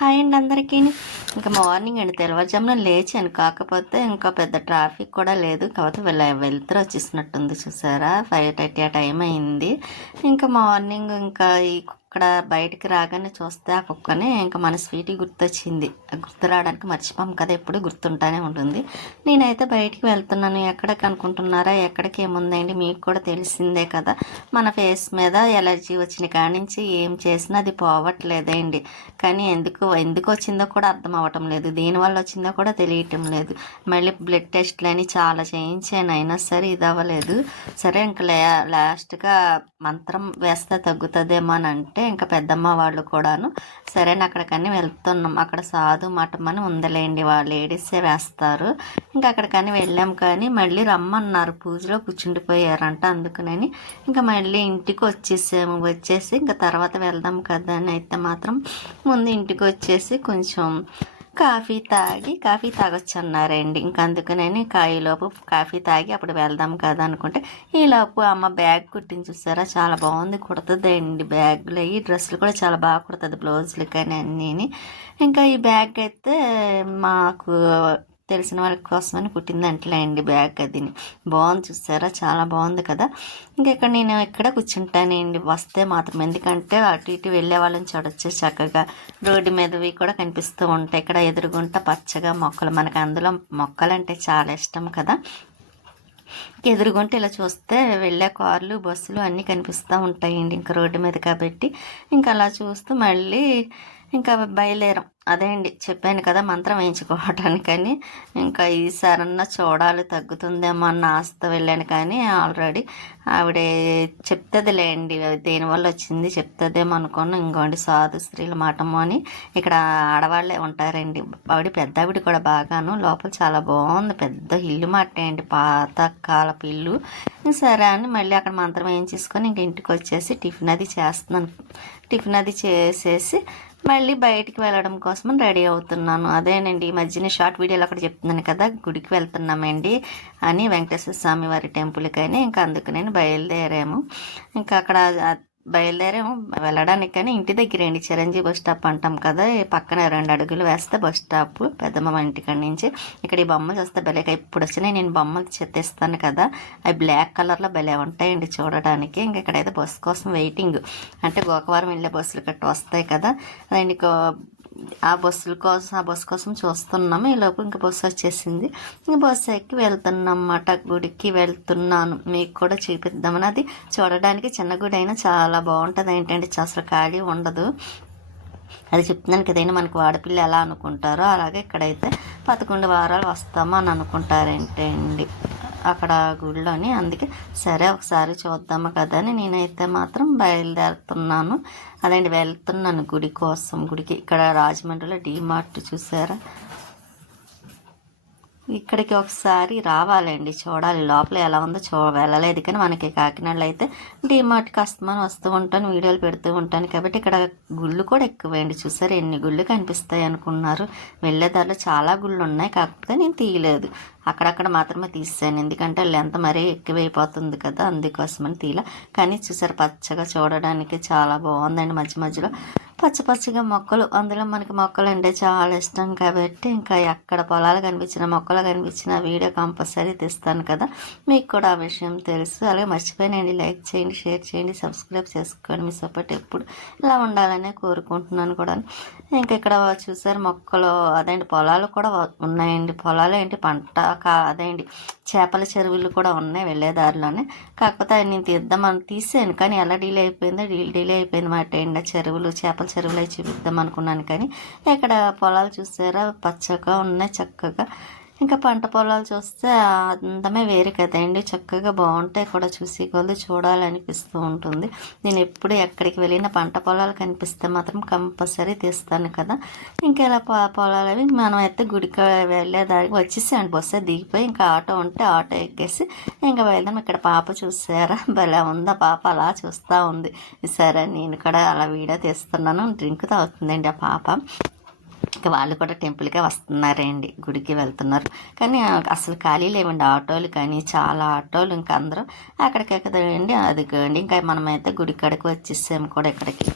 Hi అండి అందరికీ ఇంకా మార్నింగ్ అండి తెల్లవారుజామున లేచాను. కాకపోతే ఇంకా పెద్ద ట్రాఫిక్ కూడా లేదు. కాకపోతే వెళ్ళ వెళ్తురు వచ్చేసినట్టుంది చూసారా? ఫైవ్ థర్టీ ఆ టైం అయింది. ఇంకా మార్నింగ్ ఇంకా ఈ ఇక్కడ బయటికి రాగానే చూస్తే ఆ కుక్కనే ఇంకా మన స్వీటీ గుర్తొచ్చింది. గుర్తు రావడానికి మర్చిపోం కదా ఎప్పుడు గుర్తుంటానే ఉంటుంది. నేనైతే బయటికి వెళ్తున్నాను. ఎక్కడికి అనుకుంటున్నారా? ఎక్కడికి ఏముందండి? మీకు కూడా తెలిసిందే కదా. మన ఫేస్ మీద ఎలర్జీ వచ్చిన కాడి నుంచి ఏం చేసినా అది పోవట్లేదండి. కానీ ఎందుకు ఎందుకు వచ్చిందో కూడా అర్థం అవ్వటం లేదు. దేనివల్ల వచ్చిందో కూడా తెలియటం లేదు. మళ్ళీ బ్లడ్ టెస్ట్లు అని చాలా చేయించాను. అయినా సరే ఇది అవ్వలేదు. సరే ఇంకా లే లాస్ట్గా మంత్రం వేస్తే తగ్గుతుందేమో అని అంటే ఇంకా పెద్దమ్మ వాళ్ళు కూడాను సరే అక్కడికని వెళ్తున్నాం. అక్కడ సాధు మఠం అని ఉందలేండి. వాళ్ళు లేడీసే వేస్తారు. ఇంకా అక్కడికని వెళ్ళాం కానీ మళ్ళీ రమ్మన్నారు. పూజలో కూర్చుండిపోయారంట. అందుకనని ఇంకా మళ్ళీ ఇంటికి వచ్చేసాము. వచ్చేసి ఇంకా తర్వాత వెళ్దాం కదా అని అయితే మాత్రం ముందు ఇంటికి వచ్చేసి కొంచెం కాఫీ తాగి కాఫీ తాగొచ్చు అన్నారండి. ఇంకా అందుకనని కాయలోపు కాఫీ తాగి అప్పుడు వెళ్దాం కదా అనుకుంటే ఈలోపు అమ్మ బ్యాగ్ కుట్టించి చూసారా? చాలా బాగుంది కుడుతుందండి బ్యాగులు. అవి డ్రెస్సులు కూడా చాలా బాగా కుడుతుంది బ్లౌజులు కానీ అన్నీని. ఇంకా ఈ బ్యాగ్ అయితే మాకు తెలిసిన వాళ్ళ కోసమని కుట్టింది అండి బ్యాగ్ అదిని బాగుంది చూసారా? చాలా బాగుంది కదా? ఇంకా ఇక్కడ నేను ఇక్కడ కూర్చుంటానండి? వస్తే మాత్రం ఎందుకంటే అటు ఇటు వెళ్ళే వాళ్ళని చూడొచ్చు చక్కగా. రోడ్డు మీదవి కూడా కనిపిస్తూ ఉంటాయి. ఇక్కడ ఎదురుగుంట పచ్చగా మొక్కలు. మనకు అందులో మొక్కలు అంటే చాలా ఇష్టం కదా? ఎదురుగుంటే ఇలా చూస్తే వెళ్ళే కార్లు బస్సులు అన్నీ కనిపిస్తూ ఉంటాయండి. ఇంకా రోడ్డు మీద కాబట్టి. ఇంకా అలా చూస్తూ మళ్ళీ ఇంకా బయలుదేరాం. అదే అండి చెప్పాను కదా మంత్రం వేయించుకోవటానికని. ఇంకా ఈసారన్నా చూడాలి తగ్గుతుందేమో అన్న ఆస్త వెళ్ళాను కానీ ఆల్రెడీ ఆవిడ చెప్తుందిలేండి దేనివల్ల వచ్చింది చెప్తుందేమో అనుకోను. ఇంకోండి సాధు స్త్రీల మాటమో అని. ఇక్కడ ఆడవాళ్ళే ఉంటారండి. ఆవిడ పెద్ద ఆవిడ కూడా బాగాను. లోపల చాలా బాగుంది. పెద్ద ఇల్లు మాట అండి. పాత కాలపు ఇల్లు. సరే అని మళ్ళీ అక్కడ మంత్రం వేయించేసుకొని ఇంక ఇంటికి వచ్చేసి టిఫిన్ అది చేస్తున్నాను. టిఫిన్ అది చేసేసి మళ్ళీ బయటికి వెళ్ళడం కోసం రెడీ అవుతున్నాను. అదేనండి ఈ మధ్యన షార్ట్ వీడియోలో అక్కడ చెప్తున్నాను కదా గుడికి వెళ్తున్నామండి అని వెంకటేశ్వర స్వామి వారి టెంపుల్కైనా ఇంకా అందుకు నేను బయలుదేరాము. ఇంకా అక్కడ బయలుదేరాము. వెళ్ళడానికి కానీ ఇంటి దగ్గర అండి చిరంజీవి బస్ స్టాప్ అంటాం కదా. పక్కన రెండు అడుగులు వేస్తే బస్ స్టాప్. పెద్దమ్మ ఇంటికాడి నుంచి. ఇక్కడ ఈ బొమ్మలు చూస్తే భలేక ఇప్పుడు వచ్చినాయి. నేను బొమ్మలు చెత్తేస్తాను కదా. అవి బ్లాక్ కలర్లో భలే ఉంటాయండి చూడడానికి ఇంకా ఇక్కడైతే బస్సు కోసం వెయిటింగ్. అంటే గోకవరం వెళ్ళే బస్సులు కట్ట వస్తాయి కదా. అండ్ ఆ బస్సుల కోసం ఆ బస్సు కోసం చూస్తున్నాము. ఈ లోపు ఇంకా బస్సు వచ్చేసింది. ఇంక బస్సు ఎక్కి వెళ్తున్నమాట గుడికి వెళ్తున్నాను. మీకు కూడా చూపిద్దామని. అది చూడడానికి చిన్న గుడి అయినా చాలా బాగుంటుంది. ఏంటంటే అసలు ఖాళీ ఉండదు. అది చెప్తున్నాను కదైనా మనకు వాడపిల్ల ఎలా అనుకుంటారో అలాగే ఇక్కడైతే పదకొండు వారాలు వస్తామో అని అనుకుంటారేంటండి అక్కడ గుడిలోని అందుకే సరే ఒకసారి చూద్దాము కదా అని నేనైతే మాత్రం బయలుదేరుతున్నాను. అదండి వెళ్తున్నాను గుడి కోసం. గుడికి ఇక్కడ రాజమండ్రిలో డీమార్ట్ చూసారా? ఇక్కడికి ఒకసారి రావాలండి. చూడాలి లోపల ఎలా ఉందో చూ వెళ్ళలేదు కానీ మనకి కాకినాడలో అయితే డిమార్ట్కి వస్తామని వస్తూ ఉంటాను వీడియోలు పెడుతూ ఉంటాను. కాబట్టి ఇక్కడ గుళ్ళు కూడా ఎక్కువేయండి చూసారు ఎన్ని గుళ్ళు కనిపిస్తాయి అనుకున్నారు. వెళ్ళేదారిలో చాలా గుళ్ళు ఉన్నాయి. కాకపోతే నేను తీయలేదు. అక్కడక్కడ మాత్రమే తీసాను ఎందుకంటే లెంత్ మరీ ఎక్కువైపోతుంది కదా అందుకోసమని తీల కానీ చూసారు పచ్చగా చూడడానికి చాలా బాగుందండి. మధ్య మధ్యలో పచ్చ పచ్చగా మొక్కలు. అందులో మనకి మొక్కలు అంటే చాలా ఇష్టం కాబట్టి ఇంకా ఎక్కడ పొలాలు కనిపించిన మొక్కలు కనిపించిన వీడియో కంపల్సరీ తీస్తాను కదా. మీకు కూడా ఆ విషయం తెలుసు. అలాగే మర్చిపోయినండి. లైక్ చేయండి షేర్ చేయండి సబ్స్క్రైబ్ చేసుకోండి. మీ సపోర్ట్ ఎప్పుడు ఇలా ఉండాలనే కోరుకుంటున్నాను కూడా. ఇంకా ఇక్కడ చూసారు మొక్కలు. అదేంటి పొలాలు కూడా ఉన్నాయండి. పొలాలు ఏంటి పంట కా అదేంటి చేపల చెరువులు కూడా ఉన్నాయి వెళ్ళేదారిలోనే. కాకపోతే నేను తీద్దామని తీసాను కానీ ఎలా డీలే అయిపోయిందో డీల్ డీలే అయిపోయింది మాట. ఏంటి చెరువులు చేపల చెరువులు అవి చూపిద్దాం అనుకున్నాను కానీ ఇక్కడ పొలాలు చూసారా? పచ్చగా ఉన్నాయి చక్కగా. ఇంకా పంట పొలాలు చూస్తే అందమే వేరే కదండి. చక్కగా బాగుంటాయి కూడా చూసి కొద్ది చూడాలనిపిస్తూ ఉంటుంది. నేను ఎప్పుడు ఎక్కడికి వెళ్ళిన పంట పొలాలు కనిపిస్తే మాత్రం కంపల్సరీ తీస్తాను కదా. ఇంకా ఇలా పొలాలు అవి మనం అయితే గుడికి వెళ్ళేదానికి వచ్చేసాండి బస్సు దిగిపోయి ఇంకా ఆటో ఉంటే ఆటో ఎక్కేసి ఇంకా వెళ్దాం. ఇక్కడ పాప చూసారా? భలే ఉందా పాప. అలా చూస్తూ ఉంది. సరే నేను కూడా అలా వీడియో తీస్తున్నాను. డ్రింక్ తాగుతుందండి ఆ పాప. ఇంకా వాళ్ళు కూడా టెంపుల్కే వస్తున్నారండి. గుడికి వెళ్తున్నారు. కానీ అసలు ఖాళీ లేవండి. ఆటోలు కానీ చాలా ఆటోలు ఇంకా అందరూ అక్కడికి ఎక్కదండి అది ఇంకా మనమైతే గుడి కడకు వచ్చేసాము కూడా ఇక్కడికి.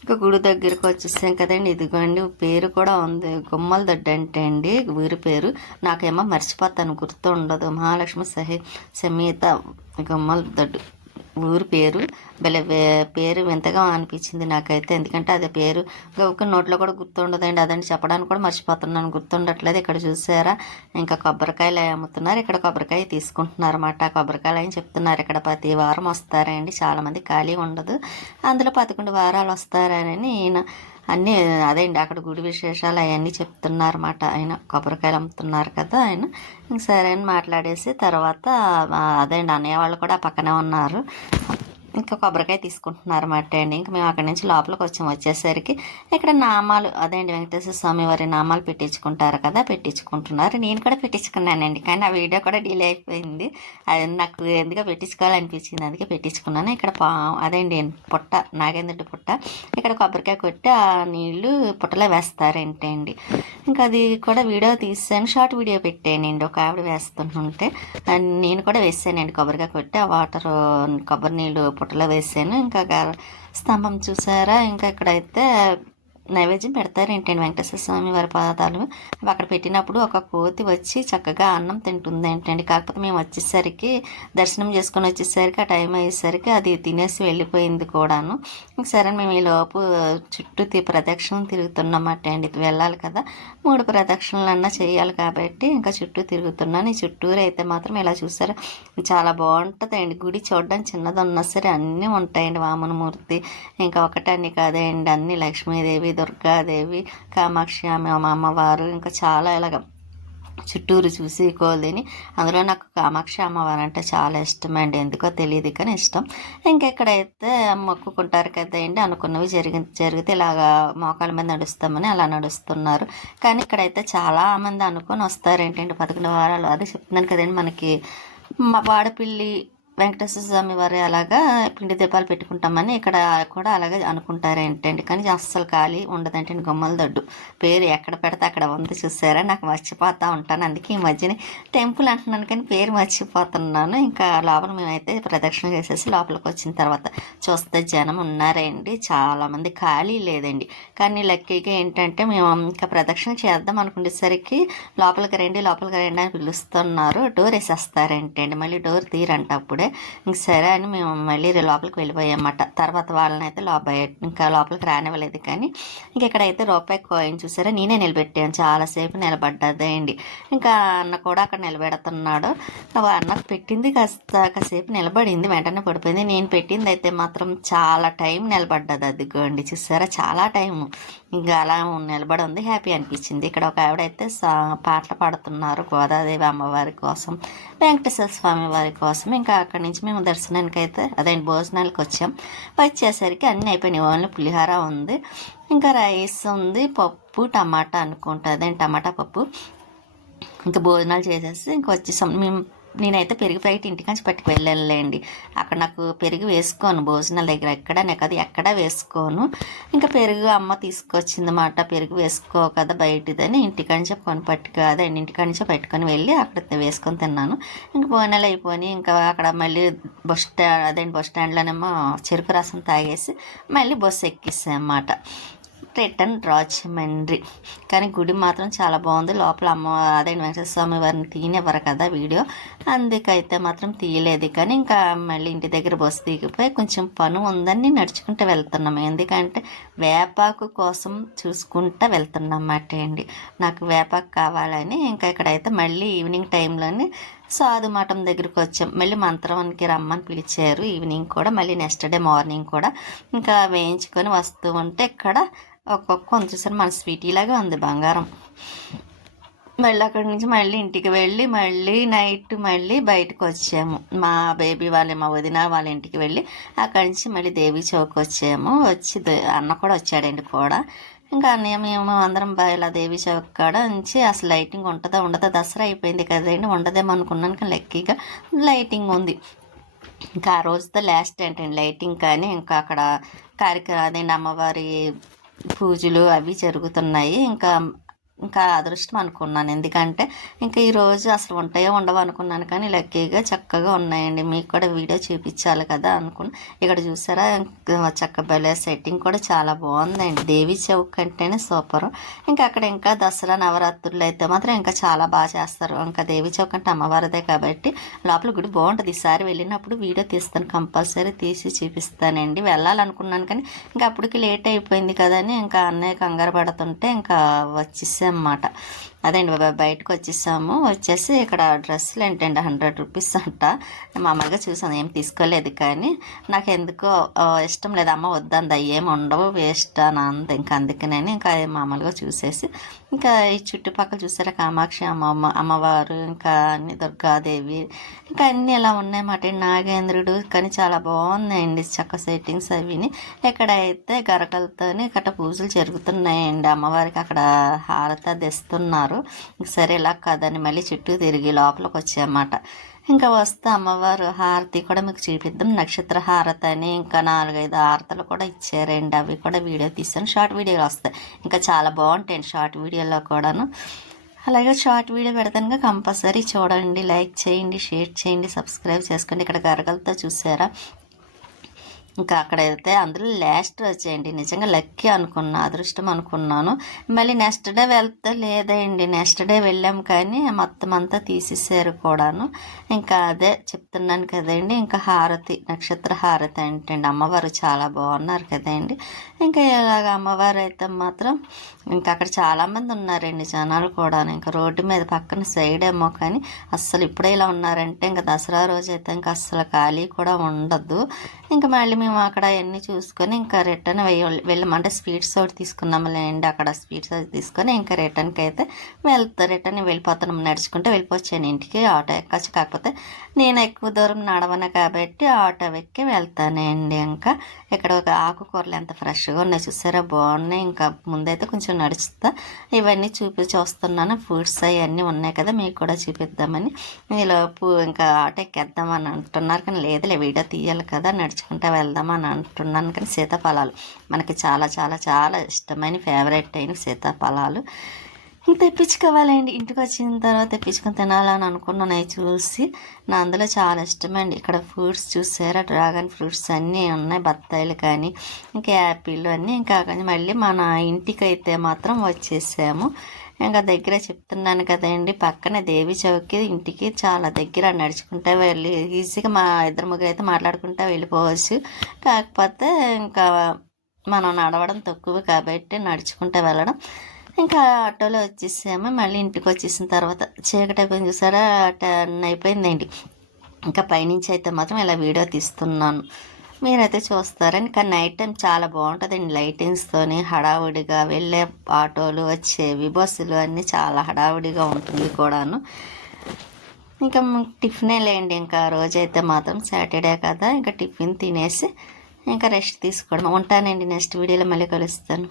ఇంకా గుడి దగ్గరకు వచ్చేసాం కదండి. ఇదిగోండి. పేరు కూడా ఉంది. గుమ్మల దొడ్డ అంటే అండి. ఊరి పేరు. నాకేమో మర్చిపోతాను. గుర్తు ఉండదు. మహాలక్ష్మి సహి సమేత గుమ్మల దొడ్డు ఊరి పేరు. భలే పేరు వింతగా అనిపించింది నాకైతే. ఎందుకంటే అది పేరు ఒక నోట్లో కూడా గుర్తుండదండి. అదని చెప్పడానికి కూడా మర్చిపోతున్నాను. గుర్తుండట్లేదు. ఇక్కడ చూసారా? ఇంకా కొబ్బరికాయలు అమ్ముతున్నారు. ఇక్కడ కొబ్బరికాయ తీసుకుంటున్నారు అన్నమాట కొబ్బరికాయలు అని చెప్తున్నారు. ఇక్కడ ప్రతి వారం వస్తారండి. చాలామంది ఖాళీ ఉండదు. అందులో పదకొండు వారాలు వస్తారని ఈయన అన్నీ అదేంటి అక్కడ గుడి విశేషాలు అవన్నీ చెప్తున్నారన్నమాట ఆయన. కొబ్బరికాయలు అమ్ముతున్నారు కదా ఆయన. సరే అని మాట్లాడేసి తర్వాత అదేంటి అదేండి అన్నయ్య వాళ్ళు కూడా పక్కనే ఉన్నారు. ఇంకా కొబ్బరికాయ తీసుకుంటున్నారు అన్నమాట అండి. ఇంకా మేము అక్కడి నుంచి లోపలికి వచ్చాము వచ్చేసరికి ఇక్కడ నామాలు అదేంటి వెంకటేశ్వర స్వామి వారి నామాలు పెట్టించుకుంటారు కదా పెట్టించుకుంటున్నారు. నేను కూడా పెట్టించుకున్నానండి కానీ ఆ వీడియో కూడా డిలే అయిపోయింది. అది నాకు ఎందుకో పెట్టించుకోవాలనిపించింది అందుకే పెట్టించుకున్నాను. ఇక్కడ పా అదేంటి పుట్ట నాగేంద్రుడి పుట్ట ఇక్కడ కొబ్బరికాయ కొట్టి ఆ నీళ్ళు పుట్టలో వేస్తారేంటండి ఇంకా అది కూడా వీడియో తీసాను షార్ట్ వీడియో పెట్టానండి. ఒక ఆవిడ వేస్తుంటే నేను కూడా వేసానండి కొబ్బరికాయ కొట్టి ఆ వాటర్ కొబ్బరి నీళ్ళు బుట్టలో వేసాను. ఇంకా స్తంభం చూసారా? ఇంకా ఇక్కడైతే నైవేద్యం పెడతారేంటండి వెంకటేశ్వర స్వామి వారి పాదాలు? అవి అక్కడ పెట్టినప్పుడు ఒక కోతి వచ్చి చక్కగా అన్నం తింటుంది ఏంటండి కాకపోతే మేము వచ్చేసరికి దర్శనం చేసుకొని వచ్చేసరికి ఆ టైం అయ్యేసరికి అది తినేసి వెళ్ళిపోయింది కూడాను. సరే మేము ఈ లోపు చుట్టూ తి ప్రదక్షిణం తిరుగుతున్నామట అండి. వెళ్ళాలి కదా. మూడు ప్రదక్షిణలన్నా చేయాలి కాబట్టి ఇంకా చుట్టూ తిరుగుతున్నాను. ఈ చుట్టూరు అయితే మాత్రం ఇలా చూసారు చాలా బాగుంటుందండి. గుడి చూడడానికి చిన్నది ఉన్నా సరే అన్నీ ఉంటాయండి. వామనమూర్తి ఇంకా ఒకటని కాదండి అన్ని లక్ష్మీదేవి దుర్గాదేవి కామాక్షి ఆమె మా అమ్మవారు ఇంకా చాలా ఇలాగ చుట్టూరు చూసి కోలిని అందులో నాకు కామాక్షి అమ్మవారు అంటే చాలా ఇష్టం అండి ఎందుకో తెలియదు కానీ ఇష్టం. ఇంకెక్కడైతే మొక్కుకుంటారు కదండి అనుకున్నవి జరిగి జరిగితే ఇలాగా మోకాల మీద నడుస్తామని అలా నడుస్తున్నారు. కానీ ఇక్కడైతే చాలా మంది అనుకొని వస్తారు ఏంటంటే పదకొండు వారాలు. అదే చెప్తున్నాను కదండి మనకి మా వాడపిల్లి వెంకటేశ్వర స్వామి వారి అలాగా పిండి దీపాలు పెట్టుకుంటామని ఇక్కడ కూడా అలాగే అనుకుంటారేంటండి కానీ అస్సలు ఖాళీ ఉండదంటే గుమ్మల దొడ్డు. పేరు ఎక్కడ పెడితే అక్కడ ఉంది చూసారా? నాకు మర్చిపోతూ ఉంటాను. అందుకే ఈ మధ్యనే టెంపుల్ అంటున్నాను కానీ పేరు మర్చిపోతున్నాను. ఇంకా లోపల మేమైతే ప్రదక్షిణ చేసేసి లోపలికి వచ్చిన తర్వాత చూస్తే జనం ఉన్నారండి. చాలామంది ఖాళీ లేదండి. కానీ లక్కీగా ఏంటంటే మేము ఇంకా ప్రదక్షిణ చేద్దాం అనుకునేసరికి లోపలికి రండి లోపలికి రండి అని పిలుస్తున్నారు. డోర్ వేసేస్తారంటండి? మళ్ళీ డోర్ తీరంట అప్పుడే. ఇంక సరే అని మేము మళ్ళీ లోపలికి వెళ్ళిపోయామన్నమాట తర్వాత వాళ్ళని అయితే లోపల ఇంకా లోపలికి రానివ్వలేదు కానీ ఇంక ఇక్కడైతే రూపాయి కాయిన్ చూసారా నేనే నిలబెట్టాను. చాలాసేపు నిలబడ్డదండి ఇంకా అన్న కూడా అక్కడ నిలబెడుతున్నాడు. అన్నకు పెట్టింది కాస్త కాసేపు నిలబడింది వెంటనే పడిపోయింది. నేను పెట్టింది అయితే మాత్రం చాలా టైం నిలబడ్డది. అదిగోండి చూసారా? చాలా టైం ఇంకా అలా నిలబడి ఉంది. హ్యాపీ అనిపించింది. ఇక్కడ ఒక ఆవిడ అయితే సా- పాటలు పాడుతున్నారు గోదాదేవి అమ్మవారి కోసం వెంకటేశ్వర స్వామి వారి కోసం. ఇంకా అక్కడ అక్కడి నుంచి మేము దర్శనానికి అయితే అదే భోజనాలకు వచ్చాం. వచ్చేసరికి అన్నీ అయిపోయినాయి. ఓన్లీ పులిహార ఉంది ఇంకా రైస్ ఉంది పప్పు టమాటా అనుకుంటా. అదే టమాటా పప్పు. ఇంకా భోజనాలు చేసేసి ఇంకా వచ్చేసాం. మేము నేనైతే పెరుగు ప్యాకెట్ ఇంటికాంచి పట్టుకు వెళ్ళలేండి అక్కడ నాకు పెరుగు వేసుకోను భోజనాల దగ్గర ఎక్కడ నాకు అది ఎక్కడ వేసుకోను. ఇంకా పెరుగు అమ్మ తీసుకొచ్చింది మాట పెరుగు వేసుకో కదా బయటిదని ఇంటికాంచే కొని పట్టుకు అదే ఇంటికాంచే పట్టుకొని వెళ్ళి అక్కడ వేసుకొని తిన్నాను. ఇంకా భోజనాలు అయిపోయి ఇంకా అక్కడ మళ్ళీ బస్ స్టాండ్ అదే బస్ స్టాండ్లోనేమో చెరుకు రసం తాగేసి మళ్ళీ బస్సు ఎక్కిస్తాం అన్నమాట రిటర్న్ రాజమండ్రి కానీ గుడి మాత్రం చాలా బాగుంది. లోపల అమ్మ అదే వెంకటేశ్వర స్వామి వారిని తీయనివ్వరు కదా వీడియో. అందుకైతే మాత్రం తీయలేదు. కానీ ఇంకా మళ్ళీ ఇంటి దగ్గర బస్సు దిగిపోయి కొంచెం పని ఉందని నడుచుకుంటూ వెళ్తున్నాం. ఎందుకంటే వేపాకు కోసం చూసుకుంటూ వెళ్తున్నాం అన్నమాట అండి. నాకు వేపాకు కావాలని ఇంకా ఇక్కడైతే మళ్ళీ ఈవినింగ్ టైంలోనే సాధు మఠం దగ్గరికి వచ్చాం. మళ్ళీ మంత్రానికి రమ్మని పిలిచారు. ఈవినింగ్ కూడా మళ్ళీ నెక్స్ట్ డే మార్నింగ్ కూడా. ఇంకా వేయించుకొని వస్తూ ఉంటే ఇక్కడ ఒక్కొక్క వచ్చేసరి మన స్వీటీ లాగా ఉంది బంగారం. మళ్ళీ అక్కడి నుంచి మళ్ళీ ఇంటికి వెళ్ళి మళ్ళీ నైట్ మళ్ళీ బయటకు వచ్చాము. మా బేబీ వాళ్ళ మా వదిన వాళ్ళ ఇంటికి వెళ్ళి అక్కడి నుంచి మళ్ళీ దేవి చౌక్ వచ్చాము. వచ్చి అన్న కూడా వచ్చాడండి కూడా. ఇంకా అన్నయ్య మేము అందరం బయలా దేవి చౌక్ కాడ నుంచి అసలు లైటింగ్ ఉంటుందా ఉండదా? దసరా అయిపోయింది కదండి ఉండదేమో అనుకున్నాను కానీ లక్కీగా లైటింగ్ ఉంది. ఇంకా ఆ రోజుతో లాస్ట్ ఏంటండి లైటింగ్ కానీ ఇంకా అక్కడ కార్యక్రమం అదేంటి అమ్మవారి పూజలు అవి జరుగుతున్నాయి. ఇంకా ఇంకా అదృష్టం అనుకున్నాను. ఎందుకంటే ఇంకా ఈరోజు అసలు ఉంటాయో ఉండవో అనుకున్నాను కానీ లక్కీగా చక్కగా ఉన్నాయండి. మీకు కూడా వీడియో చూపించాలి కదా అనుకున్నా. ఇక్కడ చూసారా? ఇంకా చక్క భలే సెట్టింగ్ కూడా చాలా బాగుందండి. దేవి చౌక్ అంటేనే సూపర్ ఇంకా అక్కడ ఇంకా దసరా నవరాత్రులు అయితే మాత్రం ఇంకా చాలా బాగా చేస్తారు. ఇంకా దేవి చౌక్ అంటే అమ్మవారిదే కాబట్టి లోపల గుడి బాగుంటుంది. ఈసారి వెళ్ళినప్పుడు వీడియో తీస్తాను. కంపల్సరీ తీసి చూపిస్తానండి. వెళ్ళాలనుకున్నాను కానీ ఇంకా అప్పటికి లేట్ అయిపోయింది కదని ఇంకా అన్నయ్య కంగారు పడుతుంటే ఇంకా వచ్చేసి అన్నమాట. అదేండి బ- బయటకు వచ్చేసాము. వచ్చేసి ఇక్కడ డ్రెస్సులు ఏంటండి హండ్రెడ్ రూపీస్ అంట. మామూలుగా చూసాను ఏం తీసుకోలేదు కానీ నాకు ఎందుకో ఇష్టం లేదు. అమ్మ వద్దంది అవి ఏమి ఉండవు వేస్ట్ అని అంత ఇంకా అందుకనే ఇంకా మామూలుగా చూసేసి ఇంకా ఈ చుట్టుపక్కల చూసారా కామాక్షి అమ్మమ్మ అమ్మవారు ఇంకా అన్ని దుర్గాదేవి ఇంకా అన్నీ ఇలా ఉన్నాయన్నమాట. నాగేంద్రుడు కానీ చాలా బాగున్నాయండి చక్క సెట్టింగ్స్ అవిని. ఎక్కడైతే గరకలతోనే ఇక్కడ పూజలు జరుగుతున్నాయండి అమ్మవారికి అక్కడ హారత తెస్తున్నారు సరే ఇలా కాదని మళ్ళీ చుట్టూ తిరిగి లోపలికి వచ్చామాట ఇంకా వస్తే అమ్మవారు హారతి కూడా మీకు చూపిద్దాం. నక్షత్ర హారతి అని ఇంకా నాలుగైదు హారతలు కూడా ఇచ్చారండి. అవి కూడా వీడియో తీసాను. షార్ట్ వీడియోలు వస్తాయి. ఇంకా చాలా బాగుంటాయండి షార్ట్ వీడియోలో కూడాను. అలాగే షార్ట్ వీడియో పెడతానుగా కంపల్సరీ చూడండి. లైక్ చేయండి షేర్ చేయండి సబ్స్క్రైబ్ చేసుకోండి. ఇక్కడ గరగలతో చూసారా? ఇంకా అక్కడ వెళ్తే అందులో లాస్ట్ వచ్చేయండి. నిజంగా లక్కీ అనుకున్నా అదృష్టం అనుకున్నాను. మళ్ళీ నెక్స్ట్ డే వెళ్తే లేదండి. నెక్స్ట్ డే వెళ్ళాం కానీ మొత్తం అంతా తీసేసారు కూడాను. ఇంకా అదే చెప్తున్నాను కదండి. ఇంకా హారతి నక్షత్ర హారతి ఏంటండి? అమ్మవారు చాలా బాగున్నారు కదండి. ఇంకా ఇలాగ అమ్మవారు అయితే మాత్రం ఇంకా అక్కడ చాలామంది ఉన్నారండి జనాలు కూడా ఇంకా రోడ్డు మీద పక్కన సైడ్ ఏమో కానీ అస్సలు ఇప్పుడే ఇలా ఉన్నారంటే ఇంకా దసరా రోజు అయితే ఇంకా అస్సలు ఖాళీ కూడా ఉండదు. ఇంకా మళ్ళీ మేము అక్కడ అవన్నీ చూసుకొని ఇంకా రిటర్న్ వెళ్ళమంటే స్వీట్స్ ఒకటి తీసుకున్నాములేండి అక్కడ స్వీట్స్ అది తీసుకొని ఇంకా రిటర్న్కి అయితే వెళ్తా రిటర్న్ వెళ్ళిపోతున్నాం. నడుచుకుంటే వెళ్ళిపోవచ్చాను ఇంటికి ఆటో ఎక్కచ్చు. కాకపోతే నేను ఎక్కువ దూరం నడవను కాబట్టి ఆటో ఎక్కి వెళ్తానండి ఇంకా. ఇక్కడ ఒక ఆకుకూరలు ఎంత ఫ్రెష్గా ఉన్నాయి చూసారా? బాగున్నాయి. ఇంకా ముందైతే కొంచెం నడుస్తా. ఇవన్నీ చూపించి వస్తున్నాను ఫ్రూట్స్ అవన్నీ ఉన్నాయి కదా మీకు కూడా చూపిద్దామని. ఈలోపు ఇంకా ఆటో ఎక్కేద్దామని అంటున్నారు. కానీ లేదులే వీడియో తీయాలి కదా. నడుచుకుంటా అని అంటున్నాను కానీ సీతాఫలాలు మనకి చాలా చాలా చాలా ఇష్టమైన ఫేవరెట్ అయిన సీతాఫలాలు. ఇంక తెప్పించుకోవాలండి. ఇంటికి వచ్చిన తర్వాత తెప్పించుకొని తినాలని అనుకున్నాను. అవి చూసి నా అందులో చాలా ఇష్టమండి. ఇక్కడ ఫ్రూట్స్ చూసారా? డ్రాగన్ ఫ్రూట్స్ అన్నీ ఉన్నాయి. బత్తాయిలు కానీ ఇంకా యాపిల్ అన్నీ ఇంకా కానీ. మళ్ళీ మన ఇంటికి అయితే మాత్రం వచ్చేసాము. ఇంకా దగ్గర చెప్తున్నాను కదండి. పక్కనే దేవి చౌక్కి ఇంటికి చాలా దగ్గర నడుచుకుంటా వెళ్ళి ఈజీగా మా ఇద్దరు ముగ్గురు అయితే మాట్లాడుకుంటా వెళ్ళిపోవచ్చు. కాకపోతే ఇంకా మనం నడవడం తక్కువ కాబట్టి నడుచుకుంటూ వెళ్ళడం. ఇంకా ఆటోలో వచ్చేసాము. మళ్ళీ ఇంటికి వచ్చేసిన తర్వాత చీకటి అయిపోయింది చూసారా? టర్న్ అయిపోయిందండి. ఇంకా పైనుంచి అయితే మాత్రం ఇలా వీడియో తీస్తున్నాను. మీరైతే చూస్తారని కానీ నైట్ టైం చాలా బాగుంటుందండి లైటింగ్స్తోని. హడావుడిగా వెళ్ళే ఆటోలు వచ్చేవి బస్సులు అన్నీ చాలా హడావుడిగా ఉంటుంది కూడాను. ఇంకా టిఫినే లేండి. ఇంకా రోజైతే మాత్రం సాటర్డే కదా ఇంకా టిఫిన్ తినేసి ఇంకా రెస్ట్ తీసుకోవడం. ఉంటానండి నెక్స్ట్ వీడియోలో మళ్ళీ కలుస్తాను.